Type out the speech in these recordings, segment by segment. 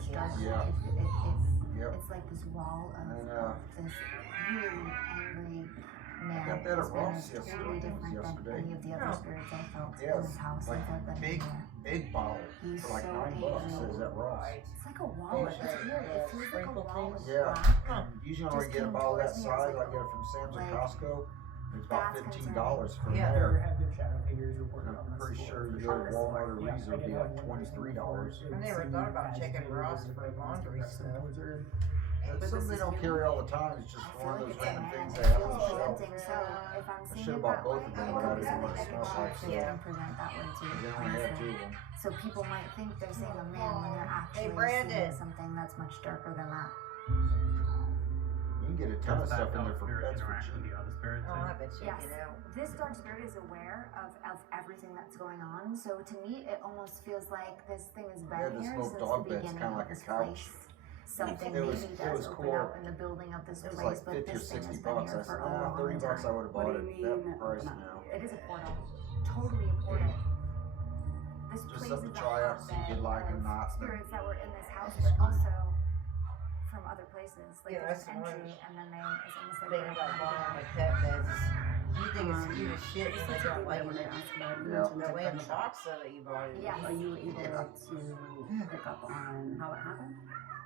much darker. Yeah. Yep. It's like this wall of And, this really angry man. got that at His man Ross is yesterday. totally It was different yesterday. than any of the other spirits I felt in Yes, this house. like I felt that big, anywhere. big bottle He's for like so $9. angry. Says that Ross. It's like a wall. It's weird. It feels like a wall of Yeah. black. Usually when I Just get a came bottle that towards me, I was size, I like, get it from Sam's or like, Costco. It's about that's $15 from Yeah. There there. have been shadow figures reported on I'm this pretty floor, sure for you go to sure. Walmart or Yeah, Reezer, I it'd be did like have one $23. before. I never It thought seemed about checking agitated Ross or for something laundry aggressive stuff. towards her. It's something they don't carry all the time. It's just I feel one of like those it's a random man. things It they have on feels the shelf. presenting. So if I'm I seeing should it have bought that both way, of them, I but I would didn't want to present smell it like so Yeah. and present that way too. They only had two of them. So people might think they're seeing a man when they're actually Brandon. seeing something that's much darker than that. You can get a ton of Does that stuff in there for spirit pets for interact with cheap. the other spirits? Oh, I bet you Yes. get out. This dark spirit is aware of everything that's going on. So to me, it almost feels like this thing has Yeah, been this here little since dog the bed's beginning kinda of like a this couch. place. Something It was- maybe it does was open cool. up in the building of this It was place, like but 50 or this thing 60 has been bucks. here I for said, a long 30 bucks I time. would have What bought do it you that mean, price open up? now. It is a portal. Totally a portal. This Just place something is to a try out, see if hotbed you like it or of not. spirits that were in this house, but also from other places. Like Yeah, there's that's an the entry, one and then it's almost like Thinking they're about buying like, the pet beds. You think it's cute as shit when they That's a don't good like way when they it. ask about it. You Yeah. mentioned The it lamb from the shocks that you bought. Yes. Are you able to pick up on how it happened?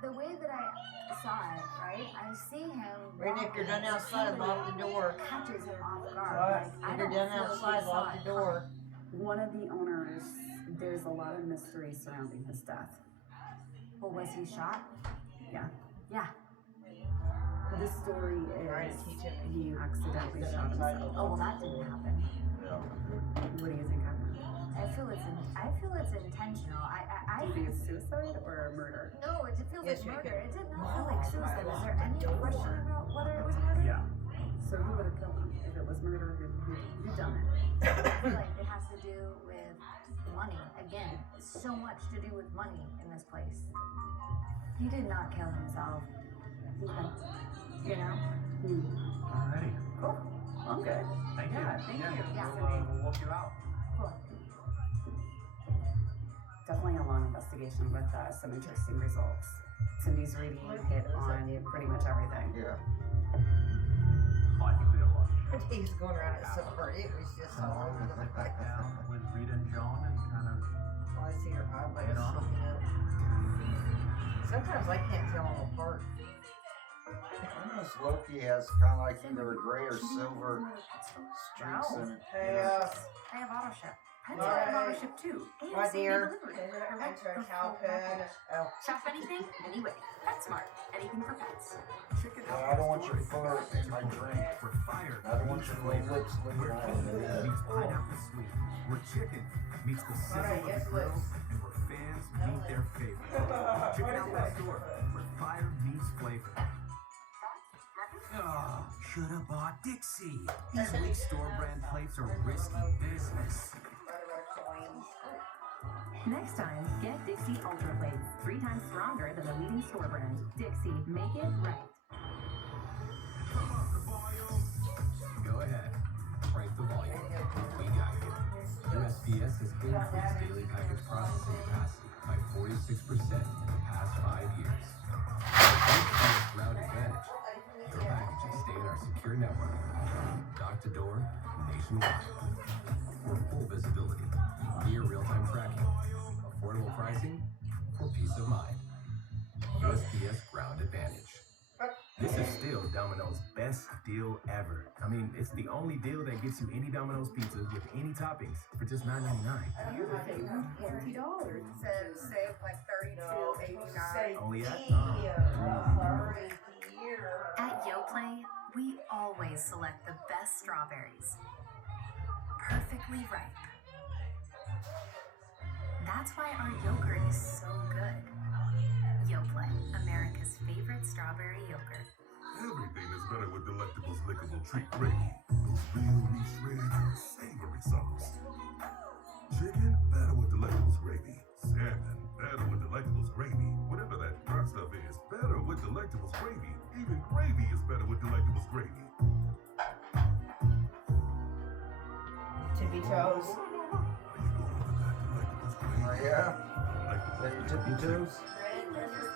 the way that I saw it, right? I see him. Right, if you're done walking, outside, lock the door. Catches him off guard. What? Like, I If you're don't done feel like he outside, saw lock it the door. One of the owners, there's a lot of mystery surrounding his death. Well, was he shot? Yeah. Yeah. The story Trying is to teach him. he accidentally shot himself. Oh well, that didn't happen. Yeah. What do you think happened? I feel it's intentional. I Do you think it's suicide or murder? No, it feels Yes, like you murder. can. It did not feel like suicide. Was there any question about whether it was murder? Yeah. So who would have killed him? If it was murder, who done it? I feel like it has to do with money. Again, so much to do with money in this place. He did not kill himself. You know? Alrighty. Cool. I'm good. Thank you. Yeah, thank you. Yeah. We'll walk you out. Cool. Definitely a long investigation with some interesting results. Cindy's reading hit on pretty much everything. Yeah. Oh, I think we got lunch. He's going around it so hard. It was just all over the place. Down with Rita and John and kind of. I see her eyebrows. Right on. You know. Sometimes I can't tell them apart. I noticed Loki has kind of like either a gray or silver streaks in it. Hey, I have auto ship. Pets All have auto right. ship too. And my same day dear. delivery. Enter a cow pen. Oh. Shop anything, anyway. PetSmart. Anything for pets. I don't want your fur in my drink. We're fired. I don't want your little lips licking Where out chicken of it. meets pineapple sweet. Where chicken meets the sizzle Alright, of the yes, grill, Liz. and where fans meet their favorite. Chicken Outlet Store, where fire meets flavor. Oh, should have bought Dixie. These weak store brand plates are risky business. Next time, get Dixie Ultra Plates. 3 times stronger than the leading store brand. Dixie, make it right. Go ahead, crank the volume. We got you. USPS has increased daily package processing capacity by 46% in the past 5 years. With USPS Ground Advantage, your packages stay in our secure network, dock to door, nationwide. For full visibility, near real-time tracking, affordable pricing, for peace of mind. USPS Ground Advantage. This is still Domino's best deal ever. I mean, it's the only deal that gets you any Domino's pizza with any toppings for just $9.99. $20. Says save like $32.89. Only at At YoPlay, we always select the best strawberries. Perfectly ripe. That's why our yogurt is so good. YoPlay, America's favorite strawberry yogurt. Everything is better with Delectable's lickable treat gravy. Those really shreds, savory sauce. Chicken, better with Delectable's gravy. Salmon, better with Delectable's gravy. Whatever that dry stuff is, better with Delectable's gravy. Even gravy is better with Delectable's gravy. Tippy toes. Are you going with that Delectable's gravy? Oh, yeah? Delectable's Is that your tippy toes? There's your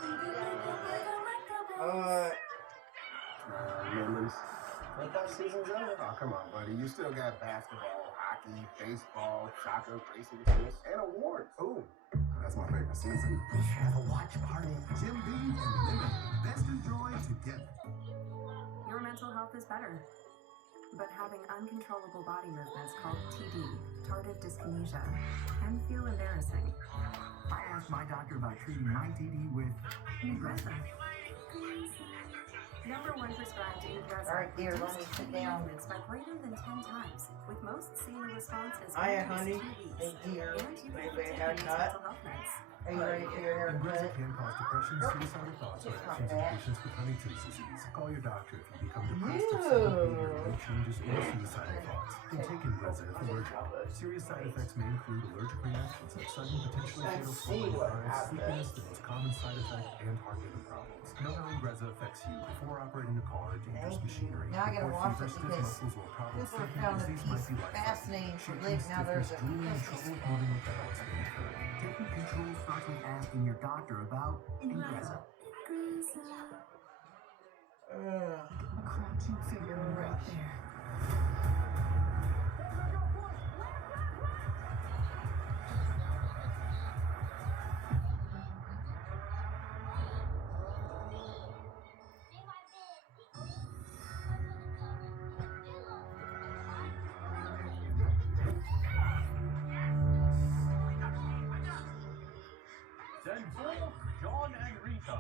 Lemons. Football season's over. Oh, come on, buddy. You still got basketball, hockey, baseball, soccer, racing, tennis, and awards. Ooh, that's my favorite season. We should have a watch party. Jim Beam and Lemon, best enjoyed together. Your mental health is better. But having uncontrollable body movements called TD, tardive dyskinesia, can feel embarrassing. I asked my doctor about treating my TD with Ingrezza. Number 1 prescribed Ingrezza. Alright, dear, let me sit down. Movements by greater than 10 times, with most seeing a response as Hiya, early as honey. 2 Hey, weeks. dear. And you Ready can for your continue these haircut? mental health meds. Are you ready for your Ingrezza haircut? can cause depression, suicidal thoughts, or It's not actions in bad. patients with Huntington's disease. Call your doctor if you become depressed, upset behavior, mood changes, or suicidal thoughts. And take Ingrezza if allergic. Serious side effects may include allergic reactions like sudden, potentially fatal Let's see swelling, what eyes, sleepiness, happens. the most common side effect, and heart rhythm problems. Know how Ingrezza affects you before operating a car or dangerous Thank you. machinery. Now I gotta Report watch fever, it stiff because muscles, or problems people have thinking, found as that these might he's be life-threatening. fascinating to Shaking, live. Now there's stiffness, a drooling, and Christmas trouble tree. moving with balance may occur. taking control starts with asking your doctor about Ingrezza. Crouching figure right there. Send forth John and Rita.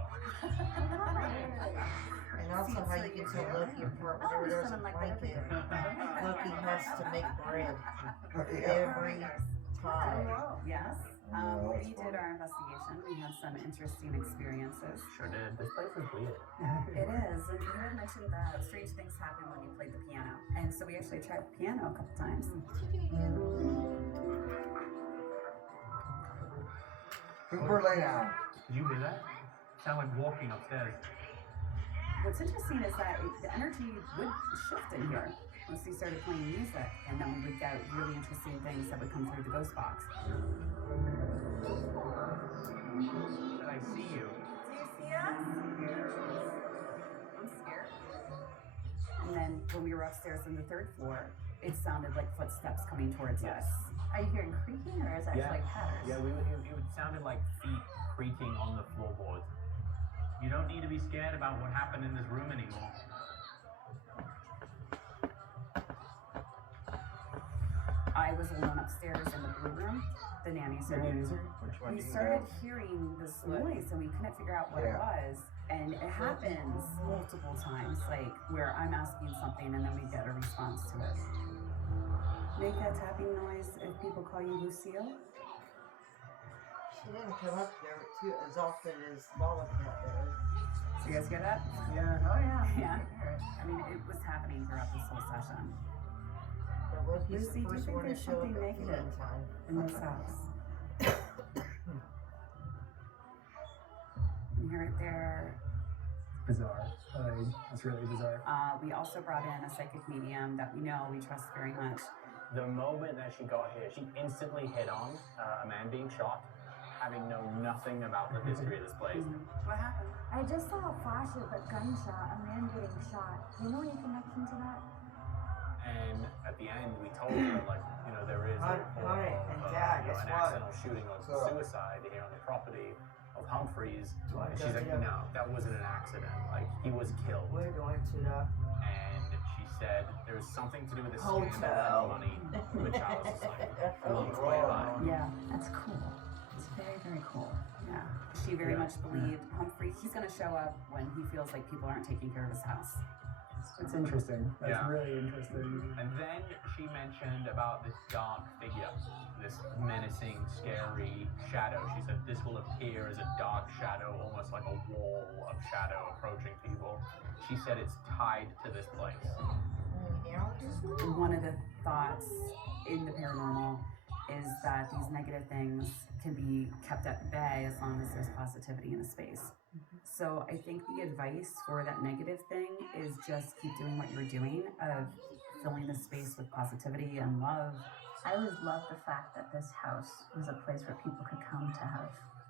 And also how you can tell Loki apart whenever there's a blanket. Loki has to make bread every time. Yes. No, that's We fine. did our investigation. We had some interesting experiences. Sure did. This place is weird. It is. And you had mentioned that strange things happen when you played the piano. And so we actually tried the piano a couple times. Cooper, lay down. Did you hear that? Sound like walking upstairs. What's interesting is that the energy would shift in here once we started playing music, and then we would get really interesting things that would come through the ghost box. And I see you. Do you see us? I'm scared. And then when we were upstairs on the 3rd floor, it sounded like footsteps coming towards us. Are you hearing creaking or is that Yeah. like patters? Yeah, it sounded like feet creaking on the floorboards. You don't need to be scared about what happened in this room anymore. I was alone upstairs in the blue room. The nannies are. Which one We do you started have? hearing this noise and we couldn't figure out what it Yeah. was. And it happens multiple times, like where I'm asking something and then we get a response to it. Make that tapping noise if people call you Lucille. She didn't come up there too as often as Mama Cat does. So you guys hear that? Yeah. Oh yeah. Yeah. I can hear it. I mean, it was happening throughout this whole session But Loki's Lucy, do the you first think one to there's show up something at negative feeding time. in this house. You hear it there. Bizarre. It's really bizarre. We also brought in a psychic medium that we know we trust very much. The moment that she got here, she instantly hit on a man being shot, having known nothing about the history of this place. What happened? I just saw a flash of a gunshot, a man getting shot. Do you know any connection to that? And at the end, we told her, like, you know, there is a report Honey, of and Dad, you know, guess an what? accidental shooting or suicide here on the property of Humphreys. What And she's like, does it- no, that wasn't an accident. Like, he was killed. We're going to the And she said there was something to do with the hotel. scandal and money from the Charles Society. Along the way by. Yeah, that's cool. It's very, very cool. Yeah. She very much believed Humphrey, he's going to show up when he feels like people aren't taking care of his house. It's interesting. That's Yeah. really interesting. And then she mentioned about this dark figure, this menacing, scary shadow. She said this will appear as a dark shadow, almost like a wall of shadow approaching people. She said it's tied to this place. And one of the thoughts in the paranormal is that these negative things can be kept at bay as long as there's positivity in the space. So I think the advice for that negative thing is just keep doing what you're doing of filling the space with positivity and love. I always loved the fact that this house was a place where people could come to have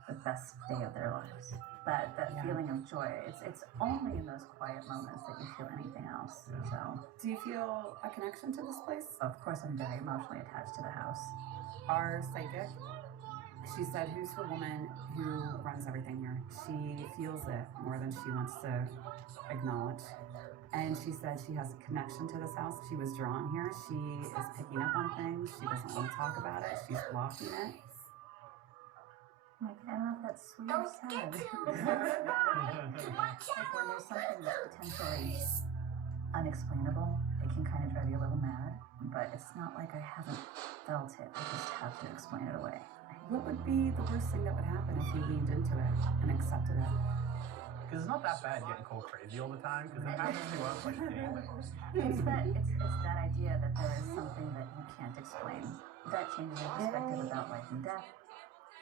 the best day of their lives. That feeling of joy. It's only in those quiet moments that you feel anything else. So, Do you feel a connection to this place? of course, I'm very emotionally attached to the house. Our psychic, she said, who's the woman who runs everything here? She feels it more than she wants to acknowledge. And she said she has a connection to this house. She was drawn here. She is picking up on things. She doesn't want to talk about it. She's blocking it. Like, I don't know if that's sweet or sad. Like when there's something that's potentially unexplainable, it can kind of drive you a little mad. But it's not like I haven't felt it. I just have to explain it away. What would be the worst thing that would happen if you leaned into it and accepted it? Because it's not that bad getting called crazy all the time, because it happens to us like daily. It's that idea that there is something that you can't explain. That changes your perspective about life and death,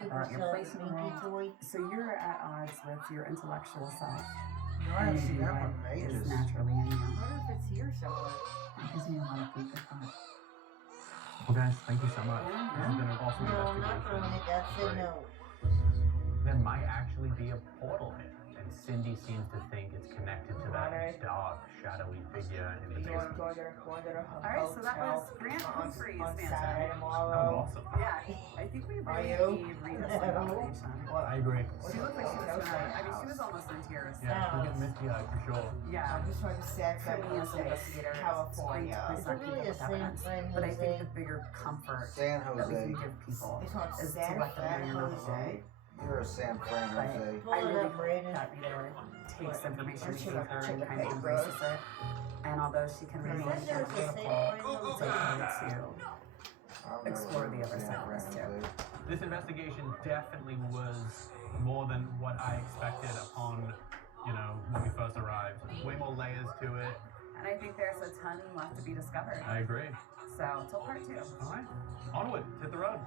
about your place in the world. So you're at odds with your intellectual self. No, I haven't seen that one in What is ages. naturally in you. I wonder if it's here somewhere. It gives me a lot of food for thought. Well, guys, thank you so much. This has been an awesome No, I'm not throwing it. That's a Great. no. There might actually be a portal here, and Cindy seems to think it's connected to that dark, shadowy figure in the basement. Alright, so that was Grant Humphrey's on answer. Saturday Oh, tomorrow. awesome. Yeah, I think we Are really you? need Rita's conversation. I agree. She looked like she was gonna, I mean, she was almost in tears. Yeah, we're getting misty-eyed for sure. Yeah. I'm just trying to set For up me as an investigator, California. it's great to present people with evidence, but I think the bigger comfort San that we Jose. can give people It's on is to San let them know you're not Jose. alone. You're a San Fran But Jose. Pull I it really up, Brayden. hope that Rita takes information Or she should gave I her check and the kind of paper? embraces it. And although she can remain Is that analytical, the same it's thing? okay to I've never explore heard the of other San side of Fran this too. Jose. This investigation definitely was more than what I expected upon, when we first arrived. Way more layers to it. And I think there's a ton left to be discovered. I agree. So, till part 2. All right, onward, hit the road.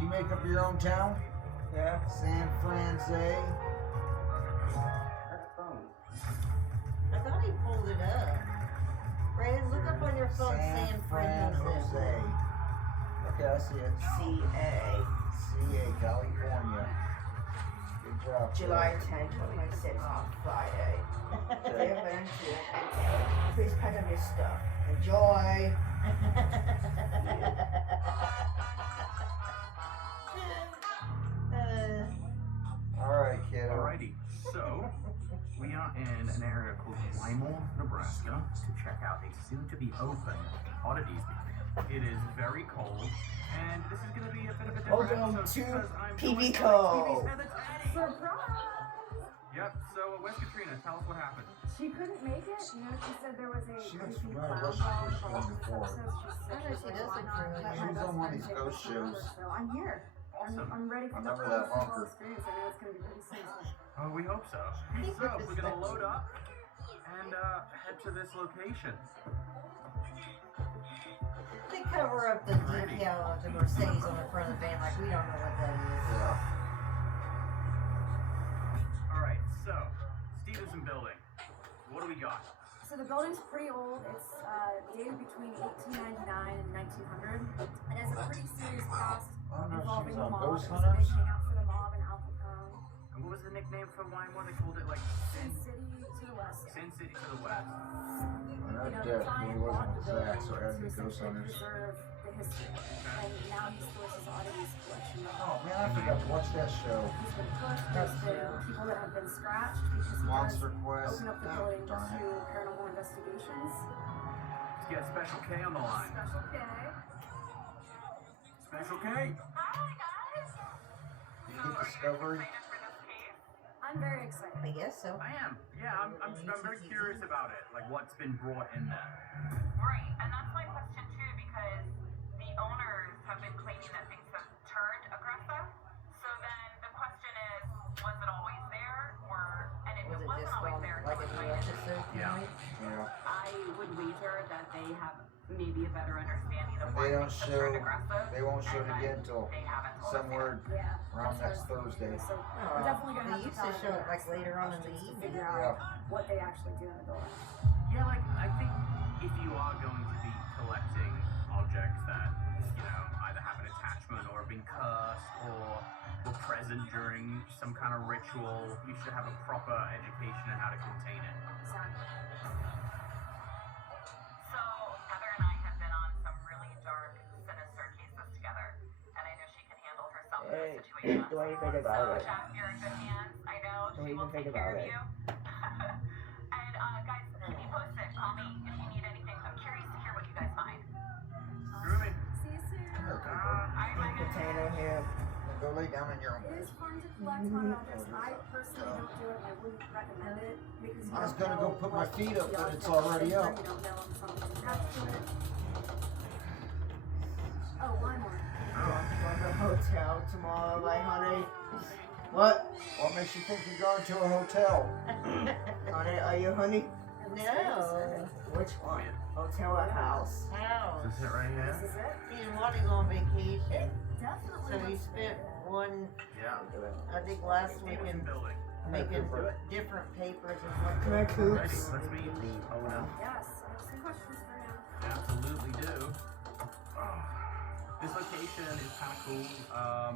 You make up your own town? Yeah. San Fran Jose. I thought he pulled it up. Brandon, look up on your phone San Fran Jose. Okay, I see it. CA. CA, California. Good job. July 10, 2026 on Friday. Please pack up your stuff. Enjoy. Alright, kiddo. Alrighty, so we are in an area called Wymore, Nebraska, to check out a soon-to-be open oddities museum. It is very cold, and this is going to be a bit of a different Welcome episode to because I'm joined by PBCO. TV's Heather Teddy. Yep, so where's Katrina? Tell us what happened. She couldn't make it. She said there was a She looks creepy familiar. clown What's doll she involved in before? this episode. She does look familiar. She was on one of these ghost shows. So I'm here. Awesome. I'm ready for I the remember that full honker. experience. I know it's going to be pretty soon. Oh, we hope so. So, we're going to load up and head to this location. They cover up the decal of the Mercedes on the front of the van like we don't know what that is. Alright, so, Stevenson Building. What do we got? So the building's pretty old. It's dated between 1899 and 1900. It has a pretty serious past I don't know if she involving was the on mob. Ghost It was a big Hunters. hangout for the mob in Al Capone. And what was the nickname for Wymore? They called it like Sin City to the west. Sin City to the west. Well, that You know, death Ryan really bought wasn't the Zach, building so it had to be to Ghost essentially Hunters. preserve the history. And now he stores his oddities collection. Oh man, I forgot to watch that show. He's been pushed. There's been people that have been scratched because he Monster does Quest. open up the Oh, building darn to it. paranormal investigations. Let's get Special K on the line. Special K. Special K! You get Discovery? I'm very excited. I guess so. I am. Yeah, I'm very curious about it. Like, what's been brought in there. Right, and that's my question too, because the owners have been claiming that things have turned aggressive. So then the question is, was it always there, or and if Was it it wasn't just always gone there, like so a it's episode Yeah. tonight. Yeah. I would wager that they have maybe a better understanding of And why they don't things have turned show. aggressive. They won't show it and that again until they haven't told us somewhere Yeah. around that's next what I was Thursday. thinking. So Oh, we're definitely gonna they have to used to tell show it them like later on in the to evening. figure Yeah. out what they actually do in the door. Yeah, like I think if you are going to be collecting objects that, you know, either have an attachment or have been cursed or were present during some kind of ritual, you should have a proper education on how to contain it. Exactly. So Heather and I have been on some really dark, sinister cases together, and I know she can handle herself in Hey, this situation. don't even think about So it. Jeff, you're in good hands. I know Don't she even will think take care about of it. you. And guys, keep me posted. Call me if you need anything. I'm curious to hear what you guys find. Groovy. See you soon. Potato head. Go lay down in your own It is bed. fun to collect haunted objects. I personally don't do it. I wouldn't recommend it because you I was don't gonna go know put my what feet up, the but it's object already is, or up. You don't know if something's attached to it. Oh, one more. Going to the hotel tomorrow, my honey. What? What makes you think you're going to a hotel? Honey, are you honey? No. Which one? Hotel or house? House. Is this it right here? This is it? He's wanting on vacation. Definitely. So he looks spent good. one, Yeah. I think last weekend, Building. making different papers and what Can I to cook? Ready? Let's meet the owner. Yes, I have some questions for you. Absolutely do. This location is kind of cool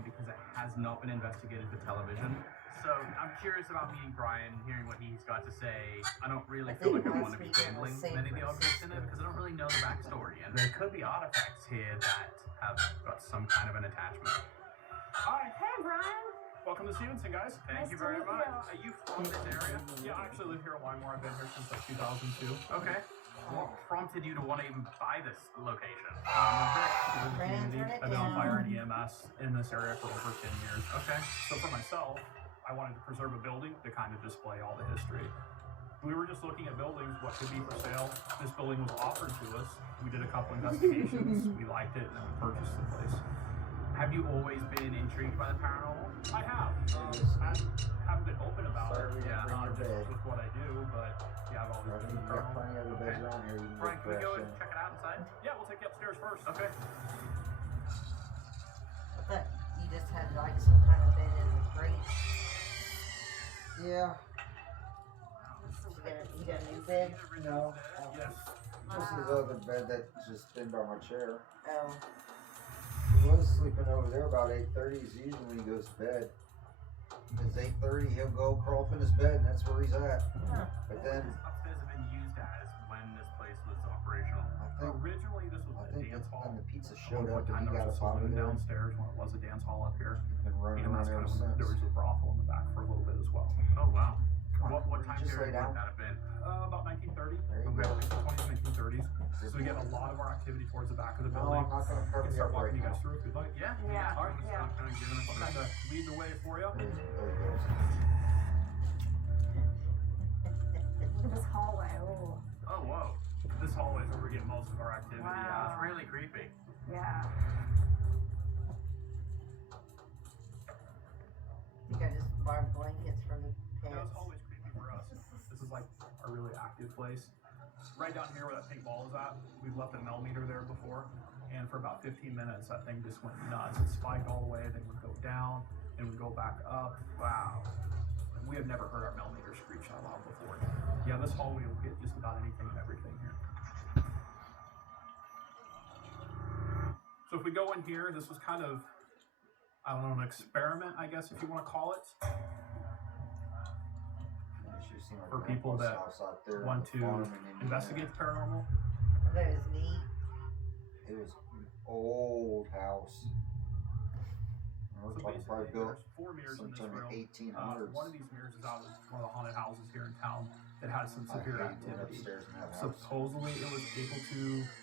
because it has not been investigated for television. So I'm curious about meeting Brian and hearing what he's got to say. I don't really feel like I want to be handling many of the objects in it because I don't really know the backstory. And there could be artifacts here that have got some kind of an attachment. Hi, Hey, Brian. welcome to Stevenson, guys. Thank Nice you to very meet much. you. Are you from this area? Yeah, I actually live here in Wymore. I've been here since like 2002. Okay. What prompted you to want to even buy this location? I'm very active in the Brand, community. turn it I've been on down. fire and EMS in this area for over 10 years. Okay. So for myself, I wanted to preserve a building to kind of display all the history. We were just looking at buildings, what could be for sale. This building was offered to us. We did a couple investigations. We liked it, and then we purchased the place. Have you always been intrigued by the paranormal? I have. I haven't been open about Sorry, we it. didn't bring Not your just bed. with what I do, but yeah, I've always been You've got paranormal. plenty of the beds Okay. around here. You can Brian, get can we go fresh and in. check it out inside? Yeah, we'll take you upstairs first. Okay. I thought you just had like some kind of bed in the grate. Yeah. You got a new bed? No. Yes. This is the other bed that's just been by my chair. Oh. He was sleeping over there about 8:30 is usually when he goes to bed. It's 8:30, he'll go crawl up in his bed and that's where he's at. Huh. But then This upstairs have been used as when this place was operational. I think Originally, this was a dance hall. when the pizza At showed one up point in and he time, got there was up a out of saloon there, downstairs when it was a dance hall up here. he's been running And around that's there kind ever of when since. there was a brothel in the back for a little bit as well. Oh wow. Come on, What time just lay period down. would that have been? About 1930. There you Okay. go. 1920s, 1930s. So we get a lot of our activity towards the back of the No, building. I'm not gonna I cover can you start up right walking you guys now. through if you'd like. Yeah. Yeah, All right. yeah. So kind of giving us I'll a kind of lead the way for you. There he goes. Look at this hallway. Oh, Oh whoa. This hallway is where we get most of our activity. Wow. Yeah, it's really creepy. yeah. You got just barbed blankets from the That was pants. always creepy for us. This is like a really active place. Right down here where that pink ball is at, we've left a millimeter there before. And for about 15 minutes, that thing just went nuts. It spiked all the way, then would go down, and would go back up. Wow. And we have never heard our millimeter screech that loud before. Yeah, this hallway will get just about anything and everything here. So if we go in here, this was kind of, I don't know, an experiment, I guess, if you want to call it. You should've seen our For people grandpa's that house out there on want the to farm in Indiana. investigate the paranormal. That is neat. It was an old house. We're So talking probably basically, built there's 4 mirrors in this sometime room. in the 1800s. One of these mirrors is out of one of the haunted houses here in town that has some I severe hate going activity. upstairs in that house. Supposedly, it was able to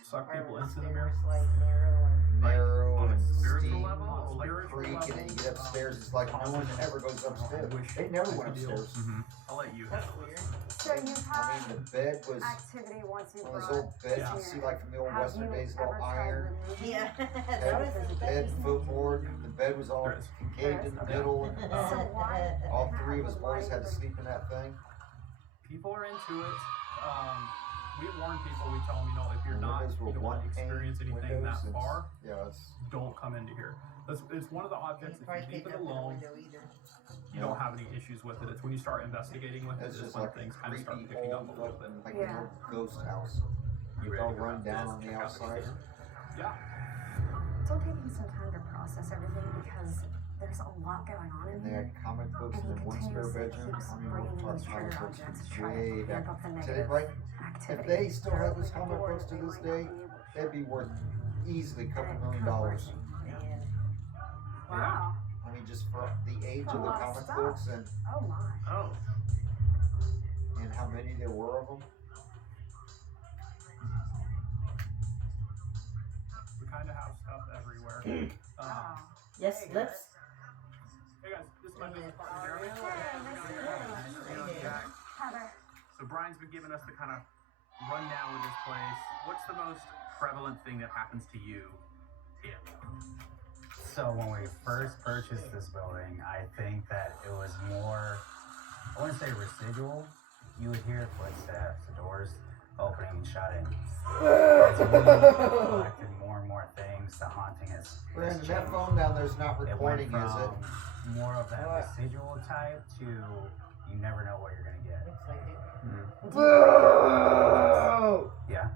suck Or people was into the there mirror. like narrow and Narrow On a and spiritual steep, level or like Spiritual creak, and then you get level, upstairs. It's like no one ever goes upstairs. wish They never I went could deal. upstairs. Mm-hmm. I'll let you that's handle weird. this. So you've I had mean, the bed was activity once you one of those brought old beds Yeah. you see like from the old Have Western you days, all ever tried iron. removing Yeah, it? that was the Bed, best. footboard. The bed was all There is. concaved in the Okay. middle. And So why? all three of us boys had to sleep in that thing. people are into it. We warn people. We tell them, if you're not, Windows you were don't want to one pane experience anything windows, that and far. Yeah, it's Don't come into here. It's one of the objects. If Probably you leave can't it open the alone, window either. you don't have any issues with it. It's when you start investigating with it, it's is just when like a things kind of start creepy picking up old a little bit. like Yeah. an old ghost house. You It's ready all to go run out down this? on the Check out the outside. exterior? Yeah. Still taking some time to process everything because there's a lot going on in And they here. had comic books And in he the one spare continuously bedroom. keeps I mean, bringing we're in talking these comic trigger books objects to from try way to back. amp up the Today, negative right? activity. If they still They're had those opening a comic door books that to they this might not day, be able to they'd be worth easily a couple And it $1 million. kinda works. Man. Wow. I mean, just for the age That's a of the lot of comic stuff. books and Oh my. Oh. how many there were of them. We kind of have stuff everywhere. Wow. Yes, Hey, lips. Hey guys, this is my business partner, Hey, Jeremy. nice to meet you. Jack. Heather. So Brian's been giving us the kind of rundown with this place. What's the most prevalent thing that happens to you here? So when we first purchased this building, I think that it was more, I wouldn't say residual. You would hear footsteps, the doors opening and shutting. As we collected more and more things, the haunting is Brandon, that changed. phone down there's not It recording, went is it? from more of that residual type to you never know what you're gonna get. Looks like it. Yeah,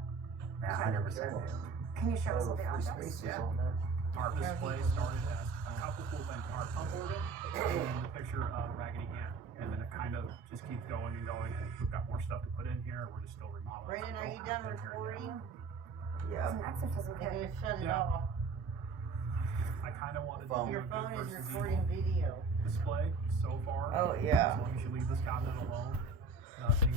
100% do. Can you show us all the Free objects? spaces on there. Our display started as a couple cool things. Our pump organ and the picture of Raggedy Ann. And then it kind of just keeps going and going. And we've got more stuff to put in here. We're just still remodeling. Brandon, are you done recording? It's an exorcism I'm kit. gonna shut it Yeah. off. I kind of wanted to Phone. do Your a phone good is versus recording evil video. display so far. Oh, yeah. As long as you leave this cabinet alone, nothing